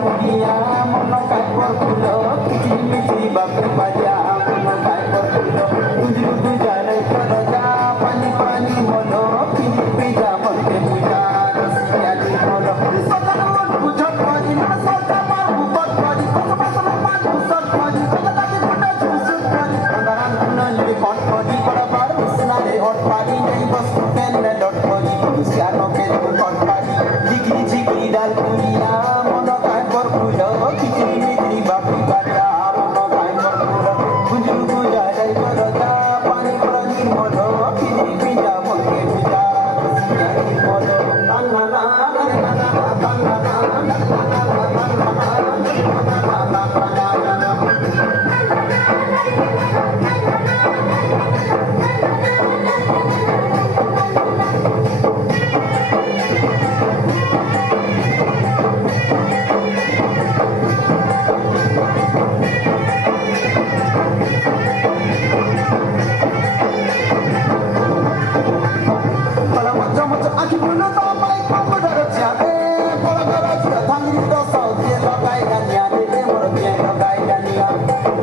punya mono kai por kulo kiti miti bape baja mono kai por kulo tunju tu jare karaja pani pani mono kini pija monte puja kasiya di mono sokan mon bujot pani na sota mar bujot pani kota pasana pan bujot pani kota tadi pada jusut pani andaran kunan di kon pani pada bar usnare hot pani nei bas pen na dot pani sia no ke kon pani jigri jigri dal punya mono kai por kulo kiti miti bape baja mono kai por kulo tunju tu jare karaja pani pani mono kini pija monte puja kasiya di mono tanna Para macam-macam aki bulu sampai kamu darah jabe. Para darah sudah tanggung itu saudie lokai dan ya dede mordia lokai dan ya.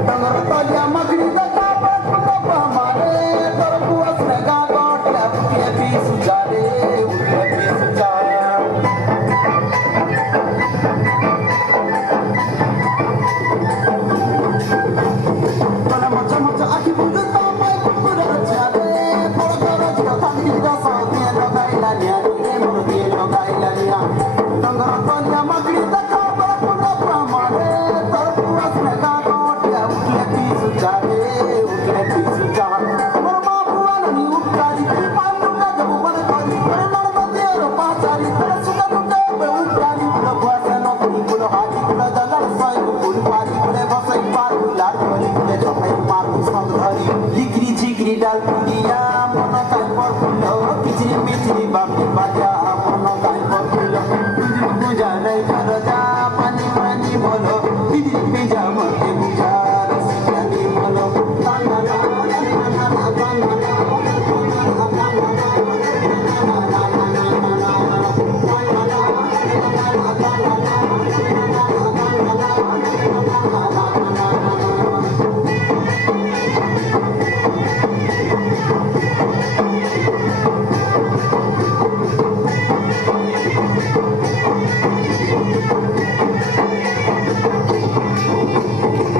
Tangan tanya magri tak dapat apa mare. Terpuas nega got ya upi sujare upi sujare. Para macam-macam aki bulu sampai kamu darah jabe. Para darah sudah tanggung itu saudie lokai dan ya dede mordia lokai dan ya. Tangan tanya magri tak dapat apa mare. Terpuas nega got ya upi sujare upi sujare. Mama buan ni ukari pandu na jabu pada kali. Karena mati ero pasari terus suka suka be ukari pula buasa no kini pula hati pula jalan sai pula pari pula basai par pula kali pula jokai paru sang hari. Jigri jigri dal